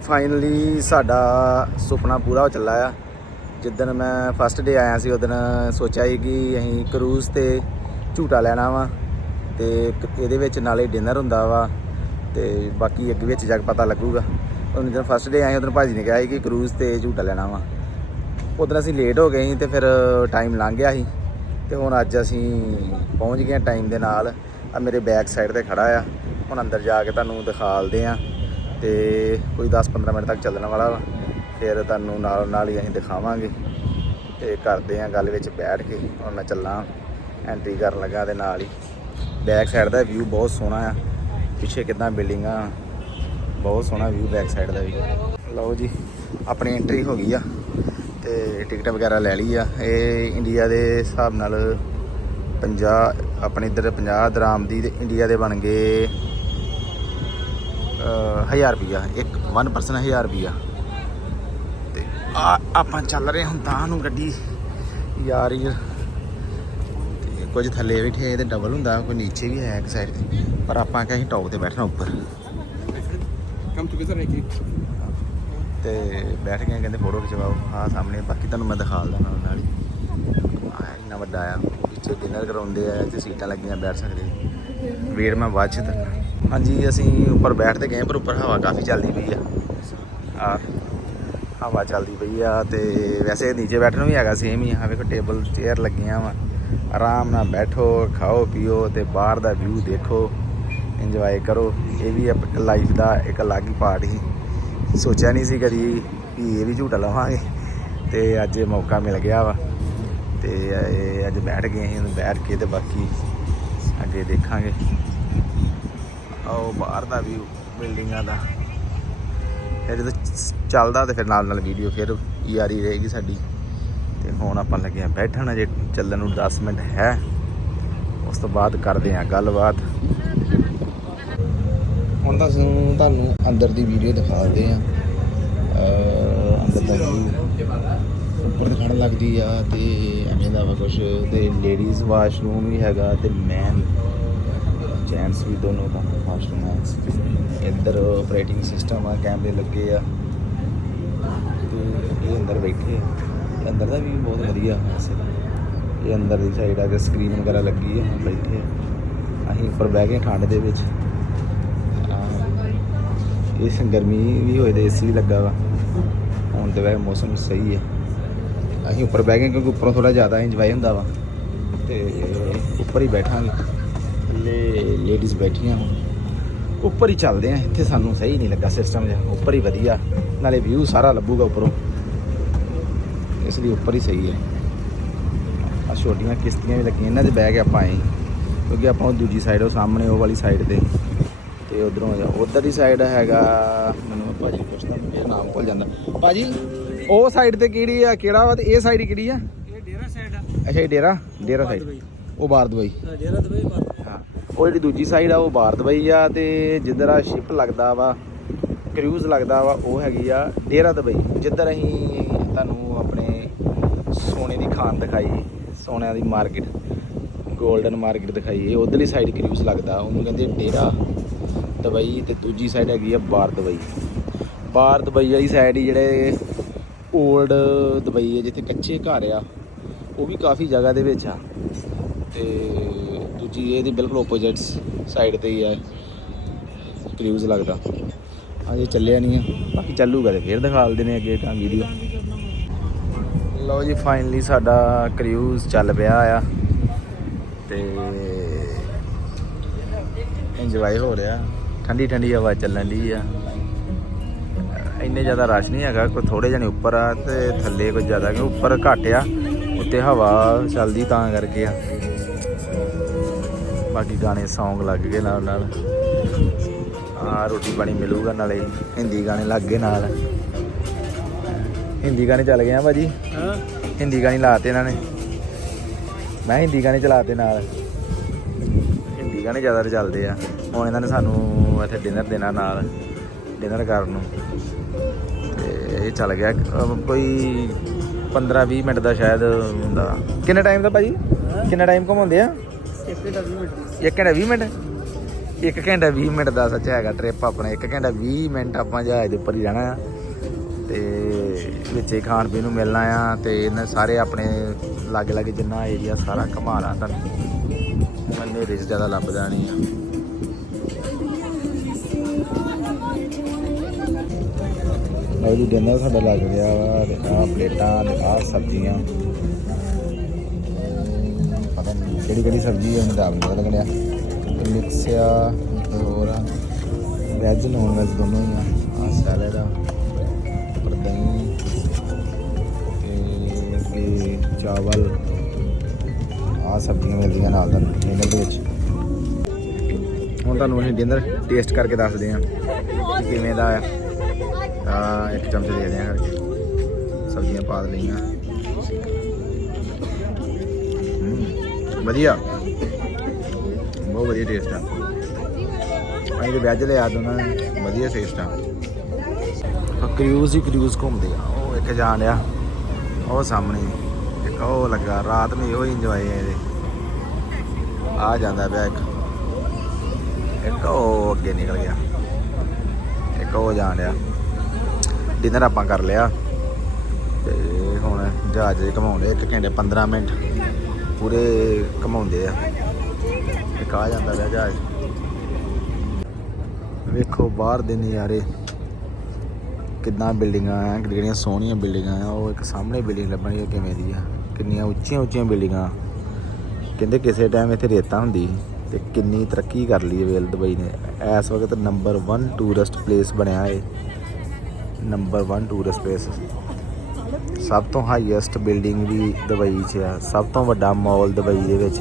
Finally ਸਾਡਾ ਸੁਪਨਾ ਪੂਰਾ ਹੋ ਚੱਲਾ ਆ। ਜਿੱਦਣ ਮੈਂ ਫਸਟ ਡੇ ਆਇਆ ਸੀ, ਉਦੋਂ ਸੋਚਿਆ ਸੀ ਕਿ ਅਸੀਂ ਕਰੂਜ਼ ਤੇ ਝੂਟਾ ਲੈਣਾ ਵਾ ਤੇ ਇਹਦੇ ਵਿੱਚ ਨਾਲੇ ਡਿਨਰ ਹੁੰਦਾ ਵਾ ਤੇ ਬਾਕੀ ਅੱਗੇ ਵਿੱਚ ਜਾ ਕੇ ਪਤਾ ਲੱਗੂਗਾ। ਉਹ ਜਦੋਂ ਫਸਟ ਡੇ ਆਏ, ਉਦੋਂ ਭਾਜੀ ਨੇ ਕਿਹਾ ਸੀ ਕਿ ਕਰੂਜ਼ ਤੇ ਝੂਟਾ ਲੈਣਾ ਵਾ। ਉਦੋਂ ਅਸੀਂ ਲੇਟ ਹੋ ਗਏ ਸੀ ਤੇ ਫਿਰ ਟਾਈਮ ਲੰਘ ਗਿਆ ਸੀ ਤੇ ਹੁਣ ਅੱਜ ਅਸੀਂ ਪਹੁੰਚ ਗਏ ਟਾਈਮ ਦੇ ਨਾਲ। ਆ ਮੇਰੇ ਬੈਕ ਸਾਈਡ ਤੇ ਖੜਾ ਆ। ਹੁਣ ਅੰਦਰ ਜਾ ਕੇ ਤੁਹਾਨੂੰ ਦਿਖਾਲਦੇ ਆ ਤੇ ਕੋਈ 10-15 ਮਿੰਟ ਤੱਕ ਚੱਲਣ ਵਾਲਾ ਵਾ। ਫਿਰ ਤੁਹਾਨੂੰ ਨਾਲ ਨਾਲ ਹੀ ਅਸੀਂ ਦਿਖਾਵਾਂਗੇ ਤੇ ਕਰਦੇ ਆ ਗੱਲ ਵਿੱਚ ਬੈਠ ਕੇ। ਹੁਣ ਮੈਂ ਚੱਲਾਂ ਐਂਟਰੀ ਕਰਨ ਲੱਗਾ ਤੇ ਨਾਲ ਹੀ। ਬੈਕ ਸਾਈਡ ਦਾ ਵਿਊ ਬਹੁਤ ਸੋਹਣਾ ਆ। ਪਿੱਛੇ ਕਿਦਾਂ ਬਿਲਡਿੰਗਾਂ ਬਹੁਤ ਸੋਹਣਾ ਵਿਊ ਬੈਕ ਸਾਈਡ ਦਾ ਵੀ। ਲਓ ਜੀ, ਆਪਣੀ ਐਂਟਰੀ ਹੋ ਗਈ ਆ ਤੇ ਟਿਕਟ ਵਗੈਰਾ ਲੈ ਲਈ ਆ। ਇਹ ਇੰਡੀਆ ਦੇ ਹਿਸਾਬ ਨਾਲ 50 ਆਪਣੇ ਇੱਧਰ 50 ਦਰਾਮ ਦੀ ਤੇ ਇੰਡੀਆ ਦੇ ਬਣ ਗਏ 1000 ਰੁਪਿਆ ਇੱਕ 1 ਪਰਸਨ 1000 ਰੁਪਿਆ ਤੇ ਆ ਆਪਾਂ ਚੱਲ ਰਹੇ ਹੁਣ ਤਾਂ ਨੂੰ ਗੱਡੀ ਯਾਰ ਹੀ ਤੇ ਕੁਝ ਥੱਲੇ ਬੈਠੇ ਤੇ ਡਬਲ ਹੁੰਦਾ ਕੋਈ ਨੀਚੇ ਵੀ ਹੈ ਇੱਕ ਸਾਈਡ ਤੇ। ਪਰ ਆਪਾਂ ਕਹੀਂ ਟੌਪ ਤੇ ਬੈਠਣਾ ਉੱਪਰ। Ricky. ਤੇ ਬੈਠ ਗਏ ਕਹਿੰਦੇ ਫੋਟੋ ਖਿਚਵਾਓ। ਆ ਸਾਹਮਣੇ ਬਾਕੀ ਤੁਹਾਨੂੰ ਮੈਂ ਦਿਖਾ ਦਿੰਦਾ ਨਾਲ ਹੀ। ਆ ਇੰਨਾ ਵੱਡਾ ਆ। ਪਿੱਛੇ ਡਿਨਰ ਕਰਾਉਂਦੇ ਆ ਤੇ ਸੀਟਾਂ ਲੱਗੀਆਂ ਬੈਠ ਸਕਦੇ। ਵੇਟ ਮੈਂ ਬਾਅਦ ਚ ਹਾਂਜੀ, ਅਸੀਂ ਉੱਪਰ ਬੈਠਦੇ ਗਏ, ਪਰ ਉੱਪਰ ਹਵਾ ਕਾਫੀ ਚੱਲਦੀ ਪਈ ਆ। ਆ, ਹਵਾ ਚੱਲਦੀ ਪਈ ਆ ਤੇ ਵੈਸੇ ਨੀਚੇ ਬੈਠਣ ਵੀ ਹੈਗਾ ਸੇਮ ਹੀ ਆ। ਵੇਖੋ ਟੇਬਲ ਚੇਅਰ ਲੱਗੀਆਂ ਵਾ। ਆਰਾਮ ਨਾਲ ਬੈਠੋ, ਖਾਓ, ਪੀਓ ਤੇ ਬਾਹਰ ਦਾ ਵਿਊ ਦੇਖੋ ਇੰਜੋਏ ਕਰੋ। ਇਹ ਵੀ ਇੱਕ ਲਾਈਫ ਦਾ ਇੱਕ ਅਲੱਗ ਹੀ ਪਾਰਟ ਸੀ। ਸੋਚਿਆ ਨਹੀਂ ਸੀ ਕਦੀ ਵੀ ਇਹ ਵੀ ਝੂਟਾ ਲਵਾਂਗੇ। ਤੇ ਅੱਜ ਮੌਕਾ ਮਿਲ ਗਿਆ ਵਾ। ਤੇ ਅੱਜ ਬੈਠ ਗਏ ਅਸੀਂ ਬੈਠ ਕੇ ਤੇ ਬਾਕੀ ਅੱਗੇ ਦੇਖਾਂਗੇ। ਆਓ ਬਾਹਰ ਦਾ ਵੀ ਬਿਲਡਿੰਗਾਂ ਦਾ। ਫਿਰ ਜਦੋਂ ਚੱਲਦਾ ਤੇ ਫਿਰ ਨਾਲ ਨਾਲ ਵੀਡੀਓ ਫਿਰ ਯਾਰੀ ਰਹੇਗੀ ਸਾਡੀ। ਤੇ ਹੁਣ ਆਪਾਂ ਲੱਗੇ ਆ ਬੈਠਣ ਜੇ ਚੱਲਣ ਨੂੰ 10 ਮਿੰਟ ਹੈ। ਉਸ ਤੋਂ ਬਾਅਦ ਕਰਦੇ ਆ ਗੱਲਬਾਤ। ਹੁਣ ਤਾਂ ਅਸੀਂ ਤੁਹਾਨੂੰ ਅੰਦਰ ਦੀ ਵੀਡੀਓ ਦਿਖਾਉਂਦੇ ਆ ਅੰਦਰ ਦਾ view ਉੱਪਰ ਦਿਖਾਣ ਲੱਗਦੀ ਆ ਤੇ ਐਵੇਂ ਦਾ ਵਾ ਕੁਛ। ਤੇ ਲੇਡੀਜ਼ ਵਾਸ਼ਰੂਮ ਵੀ ਹੈਗਾ ਤੇ ਮੈਨ ਜੈਂਟਸ ਵੀ ਦੋਨੋਂ ਦਾ ਵਾਸ਼ਰੂਮ ਹੈ ਇੱਧਰ ਆਪਰੇਟਿੰਗ ਸਿਸਟਮ ਆ ਕੈਮਰੇ ਲੱਗੇ ਆ। ਤੇ ਇਹ ਅੰਦਰ ਬੈਠੇ ਅੰਦਰ ਦਾ ਵੀ ਬਹੁਤ ਵਧੀਆ ਵੈਸੇ ਇਹ ਅੰਦਰ ਦੀ ਸਾਈਡ ਆ ਕੇ ਸਕਰੀਨ ਵਗੈਰਾ ਲੱਗੀ ਆ, ਬੈਠੇ ਆ। ਅਸੀਂ ਉੱਪਰ ਬਹਿ ਗਏ ਠੰਡ ਦੇ ਵਿੱਚ। ਇਹ ਸੰਗਰਮੀ ਵੀ ਹੋਏ ਤੇ ਏਸੀ ਵੀ ਲੱਗਾ ਵਾ। ਹੁਣ ਤੇ ਵੈਸੇ ਮੌਸਮ ਸਹੀ ਹੈ ਅਸੀਂ ਉੱਪਰ ਬਹਿ ਗਏ ਕਿਉਂਕਿ ਉੱਪਰੋਂ ਥੋੜਾ ਜ਼ਿਆਦਾ ਇੰਜੋਏ ਹੁੰਦਾ ਵਾ। ਤੇ ਉੱਪਰ ਹੀ ਬੈਠਾਂਗੇ। ਥੱਲੇ ਲੇਡੀਜ਼ ਬੈਠੀਆਂ ਹੁਣ। ਉੱਪਰ ਹੀ ਚੱਲਦੇ ਆ ਇੱਥੇ ਸਾਨੂੰ ਸਹੀ ਨਹੀਂ ਲੱਗਾ ਸਿਸਟਮ ਜਿਹਾ। ਉੱਪਰ ਹੀ ਵਧੀਆ ਨਾਲੇ ਵਿਊ ਸਾਰਾ ਲੱਭੂਗਾ ਉੱਪਰੋਂ। ਇਸ ਲਈ ਉੱਪਰ ਹੀ ਸਹੀ ਹੈ। ਆ ਛੋਟੀਆਂ ਕਿਸ਼ਤੀਆਂ ਵੀ ਲੱਗੀਆਂ ਇਹਨਾਂ 'ਚ ਬਹਿ ਕੇ ਆਪਾਂ ਆਏ। ਕਿਉਂਕਿ ਆਪਾਂ ਉਹ ਦੂਜੀ ਸਾਈਡ ਉਹ ਸਾਹਮਣੇ ਉਹ ਵਾਲੀ ਸਾਈਡ ਤੇ। ਤੇ ਉਧਰੋਂ ਜਾ ਉਧਰ ਦੀ ਸਾਈਡ ਹੈਗਾ ਮੈਨੂੰ ਭਾਜੀ ਪੁੱਛਦਾ ਮੇਰੇ ਨਾਮ ਭੁੱਲ ਜਾਂਦਾ। ਭਾਜੀ ਉਹ ਸਾਈਡ ਤੇ ਕਿਹੜੀ ਆ ਕਿਹੜਾ ਵਾ ਤੇ ਇਹ ਸਾਈਡ ਕਿਹੜੀ ਆ? ਇਹ ਡੇਰਾ ਸਾਈਡ ਆ। ਅੱਛਾ ਇਹ ਡੇਰਾ ਡੇਰਾ ਸਾਈਡ ਉਹ ਬਾਰ ਦੁਬਈ। ਡੇਰਾ ਦੁਬਈ ਹਾਂ। ਉਹ ਜਿਹੜੀ ਦੂਜੀ ਸਾਈਡ ਆ ਉਹ ਬਾਰ ਦੁਬਈ ਆ ਤੇ ਜਿੱਧਰ ਆ ਸ਼ਿਪ ਲੱਗਦਾ ਵਾ ਕਰੂਜ਼ ਲੱਗਦਾ ਵਾ ਉਹ ਹੈਗੀ ਆ ਡੇਰਾ ਦੁਬਈ। ਜਿੱਧਰ ਅਸੀਂ ਤੁਹਾਨੂੰ ਆਪਣੇ ਸੋਨੇ ਦੀ ਖਾਨ ਦਿਖਾਈ ਸੋਨਿਆਂ ਦੀ ਮਾਰਕੀਟ 골ਡਨ ਮਾਰਕੀਟ ਦਿਖਾਈ ਇਹ ਉਧਰਲੀ ਸਾਈਡ ਕਰੂਜ਼ ਲੱਗਦਾ ਉਹਨੂੰ ਕਹਿੰਦੇ ਡੇਰਾ ਦੁਬਈ ਤੇ ਦੂਜੀ ਸਾਈਡ ਹੈਗੀ ਆ ਬਾਰ ਦੁਬਈ। ਬਾਰ ਦੁਬਈ ਵਾਲੀ ਸਾਈਡ ਹੀ ਜਿਹੜੇ 올ਡ ਦੁਬਈ ਹੈ ਜਿੱਥੇ ਕੱਚੇ ਘਰ ਆ ਉਹ ਵੀ ਕਾਫੀ ਜਗ੍ਹਾ ਦੇ ਵਿੱਚ ਆ। ਤੇ ਦੂਜੀ ਇਹਦੀ ਬਿਲਕੁਲ ਆਪੋਜ਼ਿਟ ਸਾਈਡ ਤੇ ਹੀ ਆ। ਕਰੂਜ਼ ਲੱਗਦਾ। ਅਜੇ ਚੱਲਿਆ ਨਹੀਂ ਆ। ਬਾਕੀ ਚੱਲੂਗਾ ਤੇ ਫੇਰ ਦਿਖਾ ਦਿੰਦੇ ਨੇ ਅੱਗੇ ਤਾਂ ਵੀਡੀਓ ਲਓ ਜੀ ਫਾਈਨਲੀ ਸਾਡਾ ਕਰੂਜ਼ ਚੱਲ ਪਿਆ ਆ। ਤੇ ਇੰਜੋਏ ਹੋ ਰਿਹਾ। ਠੰਡੀ ਠੰਡੀ ਹਵਾ ਚੱਲਣ ਦੀ ਆ। ਇੰਨੇ ਜ਼ਿਆਦਾ ਰਸ਼ ਨਹੀਂ ਹੈਗਾ, ਕੋਈ ਥੋੜੇ ਜਣੇ ਉੱਪਰ ਆ ਤੇ ਥੱਲੇ ਕੁਝ ਜ਼ਿਆਦਾ ਕਿ ਉੱਪਰ ਘੱਟ ਆ। ਉੱਤੇ ਹਵਾ ਚੱਲਦੀ ਤਾਂ ਕਰਕੇ ਆ। ਬਾਕੀ ਗਾਣੇ ਸੌਂਗ ਲੱਗ ਗਏ ਨਾਲ ਨਾਲ। ਆ ਰੋਟੀ ਪਾਣੀ ਮਿਲੂਗਾ ਨਾਲੇ ਹਿੰਦੀ ਗਾਣੇ ਲੱਗ ਗਏ ਨਾਲ। ਹਿੰਦੀ ਗਾਣੇ ਚੱਲ ਗਏ ਆ ਭਾਜੀ। ਹਾਂ। ਹਿੰਦੀ ਗਾਣੇ ਲਾਤੇ ਇਹਨਾਂ ਨੇ। ਮੈਂ ਹਿੰਦੀ ਗਾਣੇ ਚਲਾਤੇ ਨਾਲ। ਹਿੰਦੀ ਗਾਣੇ ਜ਼ਿਆਦਾ ਚੱਲਦੇ ਆ। ਹੁਣ ਇਹਨਾਂ ਨੇ ਸਾਨੂੰ ਇੱਥੇ ਡਿਨਰ ਦੇਣਾ ਨਾਲ ਡਿਨਰ ਕਰਨ ਨੂੰ। ਤੇ ਇਹ ਚੱਲ ਗਿਆ। ਕੋਈ 15 20 ਮਿੰਟ ਦਾ ਸ਼ਾਇਦ ਹੁੰਦਾ। ਕਿੰਨੇ ਟਾਈਮ ਦਾ ਭਾਜੀ? ਕਿੰਨਾ ਟਾਈਮ ਘੁਮਾਉਂਦੇ ਆ? ਇੱਕ ਘੰਟਾ 20 ਮਿੰਟ? ਇੱਕ ਘੰਟਾ 20 ਮਿੰਟ 1 ਘੰਟਾ 20 ਮਿੰਟ ਦਾ ਸੱਚ ਹੈਗਾ ਟ੍ਰਿਪ ਆਪਣਾ। 1 ਘੰਟਾ 20 ਮਿੰਟ ਆਪਾਂ ਜਹਾਜ਼ ਦੇ ਉੱਪਰ ਹੀ ਰਹਿਣਾ ਆ। ਤੇ ਵਿੱਚ ਹੀ ਖਾਣ ਪੀਣ ਨੂੰ ਮਿਲਣਾ ਆ ਤੇ ਇਹਨਾਂ ਸਾਰੇ ਆਪਣੇ ਲਾਗੇ ਲਾਗੇ ਜਿੰਨਾ ਏਰੀਆ ਸਾਰਾ ਘਮਾਣਾ ਤੁਹਾਨੂੰ। ਹਨੇਰੇ 'ਚ ਜ਼ਿਆਦਾ ਲੱਭਦਾ ਨਹੀਂ ਆ। ਇਹ ਵੀ ਡਿਨਰ ਸਾਡਾ ਲੱਗ ਗਿਆ ਵਾ ਤੇ ਆਹ ਪਲੇਟਾਂ ਤੇ ਆਹ ਸਬਜ਼ੀਆਂ। ਕਿਹੜੀ ਕਿਹੜੀ ਸਬਜ਼ੀ ਹੈ ਮੈਨੂੰ ਤਾਂ ਆਪ ਨਹੀਂ ਪਤਾ ਲੱਗਣਿਆ। ਮਿਕਸ ਆ ਤੇ ਹੋਰ ਆ। ਵੈਜ ਨੌਨ ਵੈਜ ਦੋਨੋਂ ਹੀ ਆ। ਆਹ ਸੈਲਡ ਆ, ਉੱਪਰ ਦਹੀਂ, ਤੇ ਅੱਗੇ ਚਾਵਲ। ਆਹ ਸਬਜ਼ੀਆਂ ਮਿਲਦੀਆਂ ਨਾਲ ਤੁਹਾਨੂੰ ਡਿਨਰ ਦੇ ਵਿੱਚ। ਹੁਣ ਤੁਹਾਨੂੰ ਅਸੀਂ ਡਿਨਰ ਟੇਸਟ ਕਰਕੇ ਦੱਸਦੇ ਹਾਂ ਕਿ ਕਿਵੇਂ ਦਾ ਆ। ਤਾਂ ਇੱਕ ਚਮਚ ਦੇ ਦਿਆਂ ਕਰਕੇ। ਸਬਜ਼ੀਆਂ ਪਾ ਲਈਆਂ। ਵਧੀਆ। ਬਹੁਤ ਵਧੀਆ ਟੇਸਟ ਆ। ਅਸੀਂ ਤੇ ਵੈਜ ਲਿਆ ਦੋਨਾਂ ਨੇ ਵਧੀਆ ਟੇਸਟ ਆ। ਕ੍ਰੂਜ਼ ਹੀ ਕ੍ਰੂਜ਼ ਘੁੰਮਦੇ ਆ। ਉਹ ਇੱਕ ਜਾਣ ਡਿਆ। ਉਹ ਸਾਹਮਣੇ। ਇੱਕ ਉਹ ਲੱਗਾ। ਰਾਤ ਨੂੰ ਇਹੋ ਇੰਜੋਏ ਹੈ ਇਹਦੇ। ਆ ਜਾਂਦਾ ਪਿਆ ਇੱਕ। ਇੱਕ ਉਹ ਅੱਗੇ ਨਿਕਲ ਗਿਆ। ਇੱਕ ਉਹ ਜਾਣ ਡਿਆ। ਡਿਨਰ ਆਪਾਂ ਕਰ ਲਿਆ। ਤੇ ਹੁਣ ਜਹਾਜ਼ ਦੇ ਘਮਾਉਂਦੇ ਇੱਕ ਘੰਟੇ 15 ਮਿੰਟ। ਪੂਰੇ ਘਮਾਉਂਦੇ ਆ। ਇੱਕ ਆ ਜਾਂਦਾ ਪਿਆ ਜਹਾਜ਼ ਵੇਖੋ ਬਾਹਰ ਦੇ ਨਜ਼ਾਰੇ। ਕਿੰਨਾ ਬਿਲਡਿੰਗਾਂ ਆ ਕਿੰਨੀਆਂ ਸੋਹਣੀਆਂ ਬਿਲਡਿੰਗਾਂ ਆ ਉਹ ਇੱਕ ਸਾਹਮਣੇ ਬਿਲਡਿੰਗ ਲੱਭਣੀ ਕਿਵੇਂ ਦੀ ਆ। ਕਿੰਨੀਆਂ ਉੱਚੀਆਂ ਉੱਚੀਆਂ ਬਿਲਡਿੰਗਾਂ। ਕਹਿੰਦੇ ਕਿਸੇ ਟਾਈਮ ਇੱਥੇ ਰੇਤਾ ਹੁੰਦੀ ਸੀ ਤੇ ਕਿੰਨੀ ਤਰੱਕੀ ਕਰ ਲਈ ਹੈ ਵੇਲ ਦੁਬਈ ਨੇ। ਇਸ ਵਕਤ ਨੰਬਰ 1 ਟੂਰਿਸਟ ਪਲੇਸ ਬਣਿਆ ਹੈ ਨੰਬਰ 1 ਟੂਰਿਸਟ ਪਲੇਸ ਸਭ ਤੋਂ ਹਾਈਐਸਟ ਬਿਲਡਿੰਗ ਵੀ ਦੁਬਈ 'ਚ ਆ ਸਭ ਤੋਂ ਵੱਡਾ ਮਾਲ ਦੁਬਈ ਦੇ ਵਿੱਚ।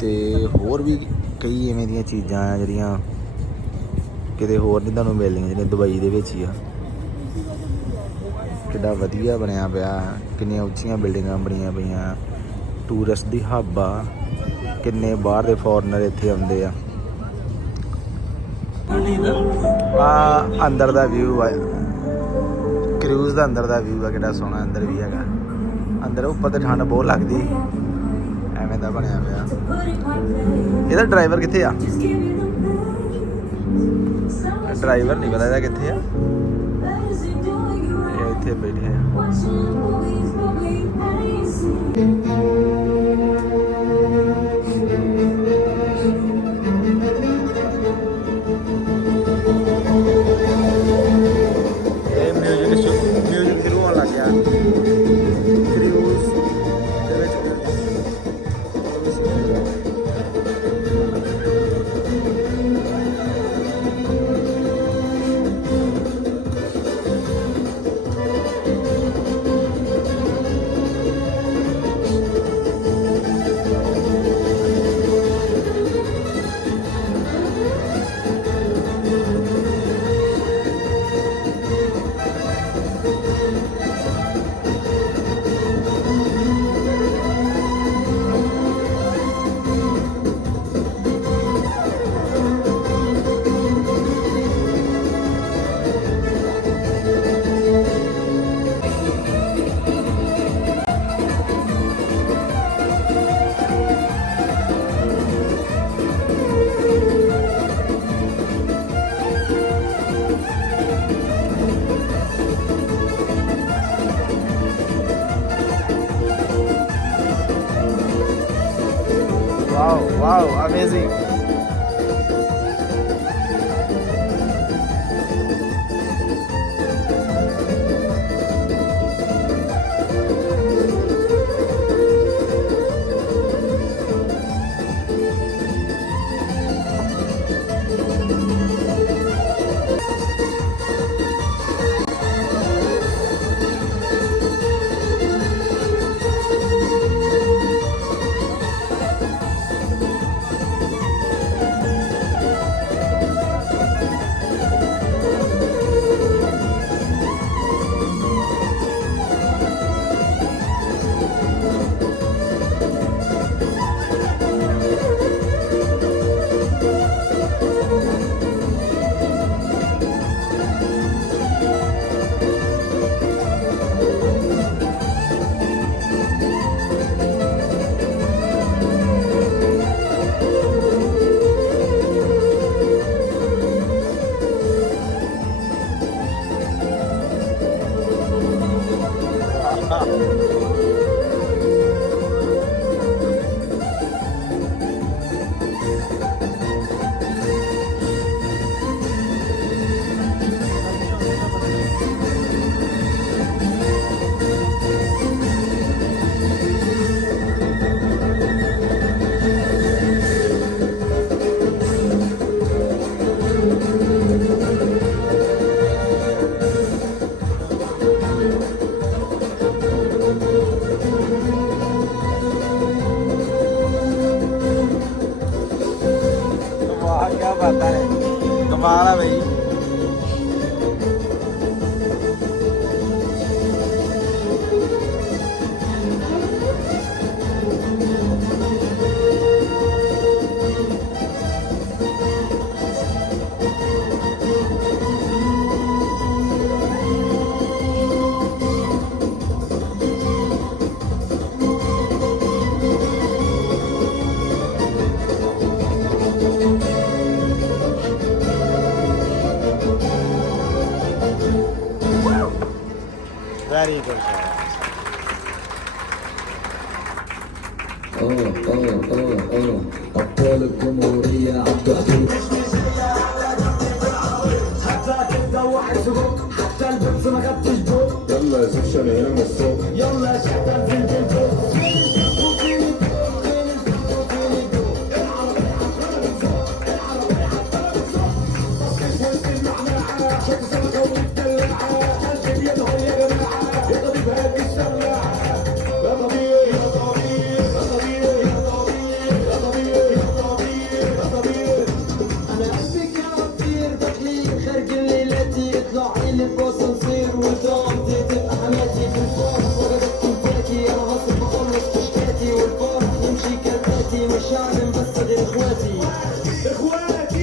ਤੇ ਹੋਰ ਵੀ ਕਈ ਐਵੇਂ ਦੀਆਂ ਚੀਜ਼ਾਂ ਆ ਜਿਹੜੀਆਂ ਕਿਤੇ ਹੋਰ ਨਹੀਂ ਤੁਹਾਨੂੰ ਮਿਲਣੀਆਂ ਜਿਹੜੀਆਂ ਦੁਬਈ ਦੇ ਵਿੱਚ ਹੀ ਆ। ਕਿੱਡਾ ਵਧੀਆ ਬਣਿਆ ਪਿਆ ਕਿੰਨੀਆਂ ਉੱਚੀਆਂ ਬਿਲਡਿੰਗਾਂ ਬਣੀਆਂ ਪਈਆਂ ਟੂਰਿਸਟ ਦੀ ਹੱਬ ਆ ਕਿੰਨੇ ਬਾਹਰ ਦੇ ਫੋਰਨਰ ਇੱਥੇ ਆਉਂਦੇ ਆ। ਆ ਅੰਦਰ ਦਾ ਵਿਊ ਆ। ਕਰੂਜ਼ ਦਾ ਅੰਦਰ ਦਾ ਵਿਊ ਆ ਕਿੱਡਾ ਸੋਹਣਾ ਅੰਦਰ ਵੀ ਹੈਗਾ। ਅੰਦਰ ਉੱਪਰ ਤੇ ਠੰਡ ਬਹੁਤ ਲੱਗਦੀ। ਐਵੇਂ ਦਾ ਬਣਿਆ ਪਿਆ ਇਹਦਾ ਡਰਾਈਵਰ ਕਿੱਥੇ ਆ? ਡਰਾਈਵਰ ਨਹੀਂ ਪਤਾ ਇਹਦਾ ਕਿੱਥੇ ਆ। ਇਹ ਇੱਥੇ ਬੈਠੇ ਆ। Wow, amazing. 啊。آه آه آه آه ابطال الجمهوريه عبدو ادوب حتى البوكس ما خدتش بوك يلا يا سيف شغالين من الصبح يلا يا شحتة فين البوكس Check this out, go. لمقصد إخواتي. إخواتي!